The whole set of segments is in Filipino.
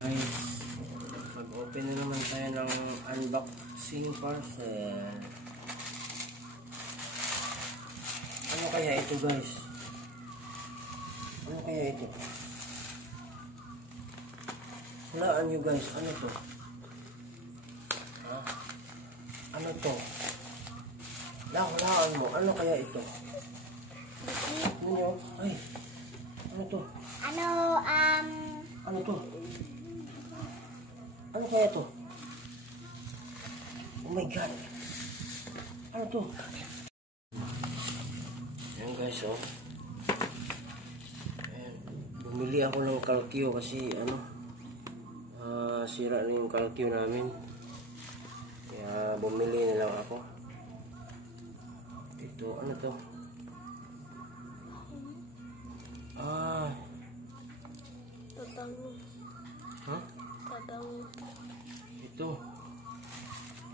Guys, mag-open na naman tayo ng unboxing parcel. Ano kaya ito, guys? Ano kaya ito? Hulaan nyo, guys. Ano to? Ha? Ano to? Hulaan mo. Ano kaya ito? Ano nyo? Ay! Ano to? Ano to? Ano kaya to? Oh my God! Ano to? Ayan guys, oh. Ayan. Bumili ako ng kalkyo kasi sira na yung kalkyo namin. Kaya bumili na lang ako. Ito, ano to? Tatango. Ha? Tatango. Ito.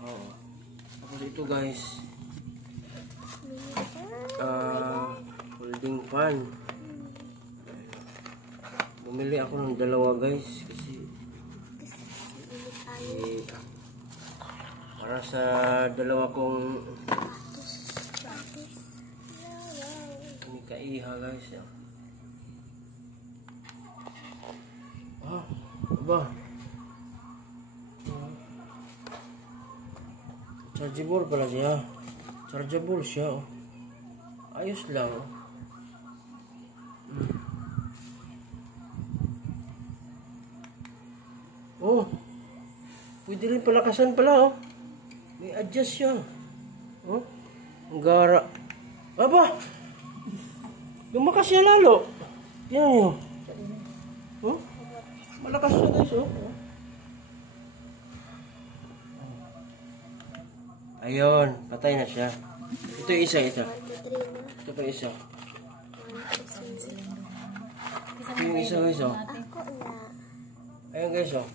Oo. Tapos ito guys. Holding fan. Bumili ako ng dalawa guys. Kasi para sa dalawa kong kaiha guys. Aba. Chargeable pala siya. Chargeable siya. Oh. Ayos lang. Oh. Pwede rin palakasan pala. Oh. May adjust siya. Oh. Ang gara. Aba. Lumakas siya lalo. Yan yun. Oh. Malakas siya guys, oh. Ayun, patay na siya. Ito yung isa, ito. Ito pa yung isa. Ito yung isa guys, oh. Ayun guys, oh.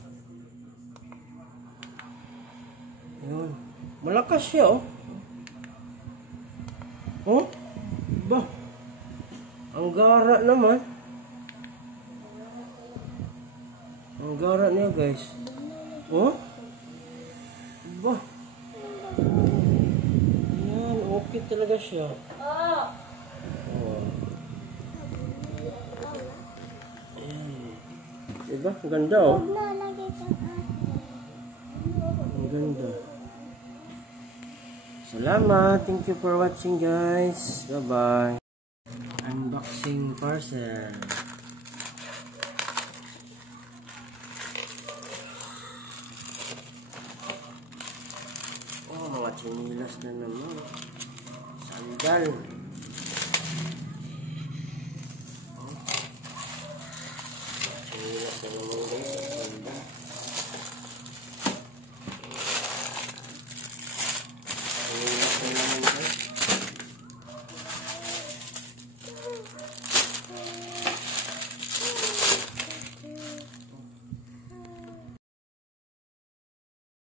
Ayun. Malakas siya, oh. Oh? Ba? Ang gara naman. Ang gara niya guys. Oh? Ba? Yan, okay talaga siya. Oh. Diba? Ang ganda oh. Ang ganda. Salamat. Thank you for watching guys. Bye-bye. Unboxing parcel. Oh, mga chinilas na naman. Sandal.